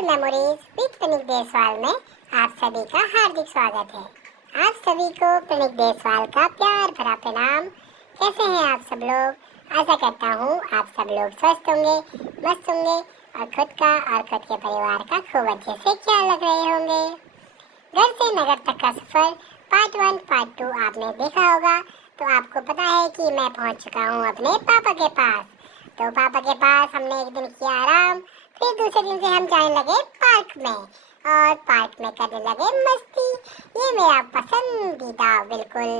Travel memories with प्रणीत देसवाल में आप सभी का हार्दिक स्वागत है। आप सभी को प्रणीत देसवाल का प्यार भरा प्रणाम। कैसे हैं आप सब लोग? आशा करता हूँ आप सब लोग स्वस्थ होंगे, मस्त होंगे और खुद का और खुद के परिवार का खूब अच्छे से ख्याल रख रहे होंगे। घर से नगर तक का सफर पार्ट 1 पार्ट 2 आपने देखा होगा, तो आपको पता है कि मैं पहुंच चुका हूं अपने पापा के पास। तो पापा के पास हमने एक दिन किया आराम, फिर दूसरे दिन से हम जाने लगे पार्क में और पार्क में करने लगे मस्ती। ये मेरा पसंदीदा बिल्कुल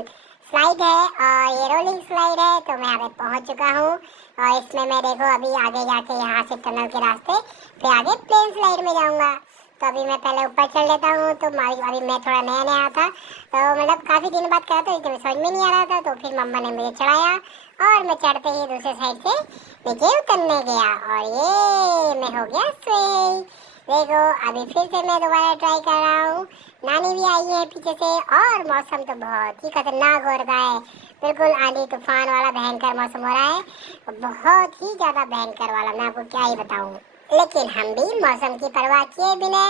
स्लाइड है और ये रोलिंग स्लाइड है। तो मैं अभी पहुंच चुका हूँ और इसमें मैं देखो अभी आगे जाके यहाँ से टनल के रास्ते फिर आगे प्लेन स्लाइड में जाऊँगा। तो अभी मैं पहले ऊपर चढ़ लेता हूँ। तो अभी मैं थोड़ा नया नया था, तो मतलब काफ़ी दिन बाद करा था, इसलिए समझ में नहीं आ रहा था। तो फिर मम्मा ने मुझे चढ़ाया और मैं चढ़ते ही दूसरे साइड से नीचे उतरने गया और ये मैं हो गया स्वे। देखो अभी फिर से मैं दोबारा ट्राई कर रहा हूँ। नानी भी आई है पीछे से और मौसम तो बहुत ही खतरनाक हो रहा है। बिल्कुल आंधी तूफान वाला भयंकर मौसम हो रहा है, बहुत ही ज़्यादा भयंकर वाला, मैं आपको क्या ही बताऊँ। लेकिन हम भी मौसम की परवाह किए बिना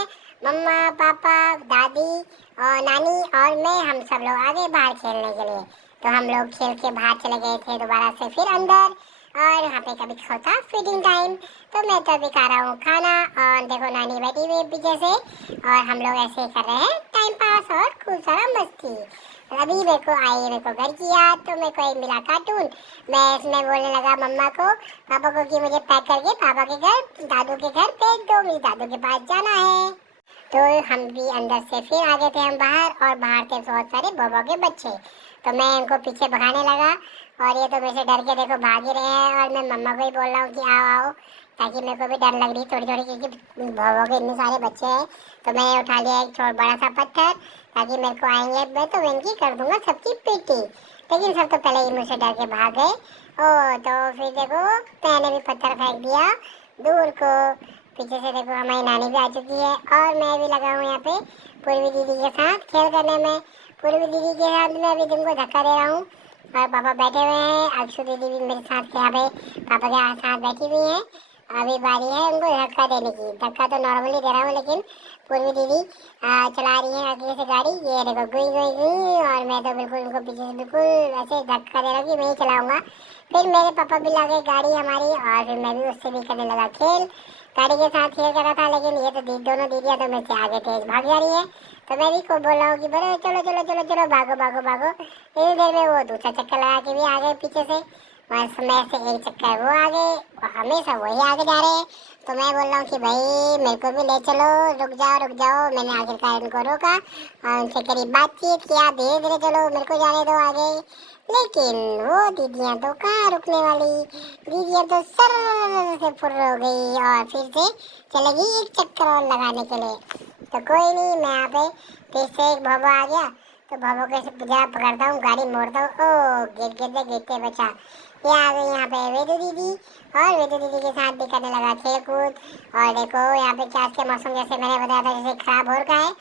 मम्मा पापा दादी और नानी और मैं हम सब लोग आगे बाहर खेलने के लिए। तो हम लोग खेल के बाहर चले गए थे दोबारा से फिर अंदर और यहाँ पे कभी होता फीडिंग टाइम। तो मैं तो अभी खा रहा हूँ खाना और देखो नानी बैठी हुई पीछे से और हम लोग ऐसे ही कर रहे हैं टाइम पास और खूब सारा मस्ती। अभी मेरे को घर की याद, तो मेरे को एक मिला कार्टून। मैं इसमें बोलने लगा मम्मा को पापा को कि मुझे पैक करके पापा के घर दादू के घर भेज दो, मुझे दादू के पास जाना है। तो हम भी अंदर से फिर आ गए थे हम बाहर और बाहर थे बहुत सारे बॉबो के बच्चे। तो मैं इनको पीछे भगाने लगा और ये तो मेरे से डर के देखो भाग ही रहे हैं और मैं मम्मा को ही बोल रहा हूँ कि आओ आओ, ताकि मेरे को भी डर लग रही थोड़ी थोड़ी, क्योंकि बॉबो के इतने सारे बच्चे हैं। तो मैंने उठा लिया एक छोटा बड़ा सा पत्थर, ताकि मेरे को आएंगे मैं तो इनकी कर दूंगा सबकी पीटी। लेकिन सब तो पहले ही मुझसे डर के भाग गए। ओ तो फिर देखो मैंने भी पत्थर फेंक दिया दूर को। पीछे से देखो हमारी नानी भी आ चुकी है और मैं भी लगा हूँ यहाँ पे पूर्वी दीदी के साथ खेल करने में। पूर्वी दीदी के साथ मैं अभी तुमको धक्का दे रहा हूँ और पापा बैठे हुए हैं। अक्षु दीदी भी मेरे साथ यहाँ पे पापा के साथ बैठी हुई है। अभी बारी है उनको धक्का देने की। धक्का तो नॉर्मली दे रहा हूँ, लेकिन पूर्वी दीदी चला रही है आगे से गाड़ी। ये देखो गुई गुई गुई और मैं तो बिल्कुल उनको पीछे से बिल्कुल ऐसे धक्का दे रहा हूँ कि मैं ही चलाऊँगा। फिर मेरे पापा भी लगे गाड़ी हमारी और फिर मैं भी उससे भी करने लगा खेल। गाड़ी के साथ खेल कर रहा था, लेकिन ये तो दोनों दीदियाँ तो मेरे से आगे तेज भाग जा रही है। तो मैं भी को बोल रहा हूँ कि बोलो चलो चलो चलो चलो भागो भागो भागो। इतनी देर में वो दूसरा चक्कर लगा के भी आ गए पीछे से। बस मैं से एक चक्कर वो आ गए और हमेशा वही आगे जा रहे हैं। तो मैं बोल रहा हूँ कि भाई मेरे को भी ले चलो, रुक जाओ। मैंने आखिरकार इनको रोका और उनसे करीब बातचीत किया, धीरे धीरे चलो मेरे को जाने दो आगे। लेकिन वो दीदियाँ तो कहाँ रुकने वाली, दीदियाँ तो सर से फुर्र हो गई और फिर से चलेगी एक चक्कर और लगाने के लिए। तो कोई नहीं, मैं यहाँ पे फिर से एक भवो आ गया। तो भवो के जरा पकड़ता हूँ, गाड़ी मोड़ता हूँ। ओ गिरते बचा। ये आ गई यहाँ पे वेदू दीदी और वेदू दीदी के साथ भी करने लगा खेल कूद। और देखो यहाँ पे आज के मौसम जैसे मैंने बताया था जैसे खराब हो रखा है,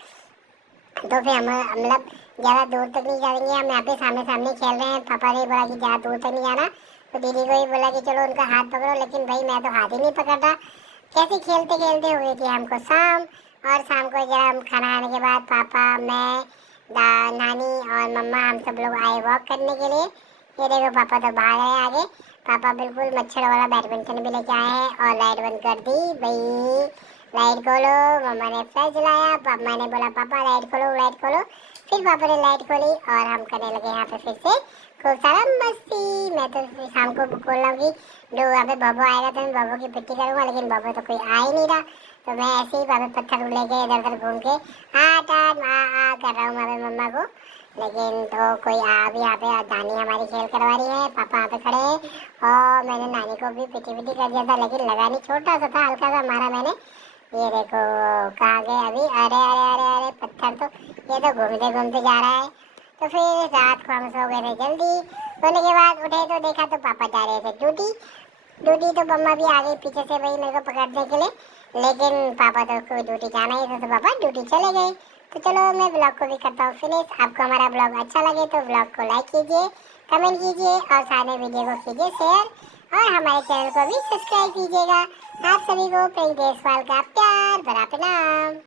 तो फिर हम मतलब ज़्यादा दूर तक नहीं जाएंगे। हम यहाँ पे सामने सामने खेल रहे हैं। पापा ने बोला कि ज़्यादा दूर तक नहीं जाना, तो दीदी को ही बोला कि चलो उनका हाथ पकड़ो। लेकिन भाई मैं तो हाथ ही नहीं पकड़ता। कैसे खेलते खेलते हो गई थी हमको शाम। और शाम को जब हम खाना खाने के बाद पापा मैं नानी और मम्मा हम सब लोग आए वॉक करने के लिए। ये देखो पापा तो भाग रहे हैं आगे। पापा बिल्कुल मच्छर वाला बैडमिंटन भी लेके आए हैं और लाइट बंद कर दी भाई। लाइट खोलो। मम्मा ने फ्लैश जलाया, पापा ने बोला पापा लाइट खोलो लाइट खोलो। फिर पापा ने लाइट खोली और हम करने लगे यहाँ पे फिर से खूब सारा मस्ती। मैं तो शाम को बोल रहा हूँ कि जो यहाँ पे बबो आएगा तो मैं बबो की पिट्टी करूँगा, लेकिन बबो तो कोई आ ही नहीं रहा। तो मैं ऐसे ही वहाँ पे पत्थर लेके इधर उधर घूम के आ कर रहा हूँ वहाँ पे मम्मा को। लेकिन तो कोई भी यहाँ पे दानी हमारी खेल करवा रही है। पापा यहाँ पे खड़े हैं और मैंने नानी को भी पिटी पिटी कर दिया था, लेकिन लगा नहीं, छोटा सा था, हल्का सा मारा मैंने। ये देखो कहाँ गए अभी। अरे अरे अरे अरे पत्थर तो ये तो घूमते घूमते जा रहा है। तो फिर रात को हम सो गए थे जल्दी। सोने के बाद उठे तो देखा तो पापा जा रहे थे ड्यूटी। ड्यूटी तो मम्मा भी आ गई पीछे से वही मेरे को पकड़ने के लिए। लेकिन पापा तो कोई ड्यूटी जाना ही था, तो पापा ड्यूटी चले गए। तो चलो मैं ब्लॉग को भी करता हूँ फिनिश। आपको हमारा ब्लॉग अच्छा लगे तो ब्लॉग को लाइक कीजिए, कमेंट कीजिए और सारे वीडियो को कीजिए शेयर। और हमारे चैनल को भी सब्सक्राइब कीजिएगा। आप सभी को प्रणिक देशवाल का प्यार भरा प्रणाम।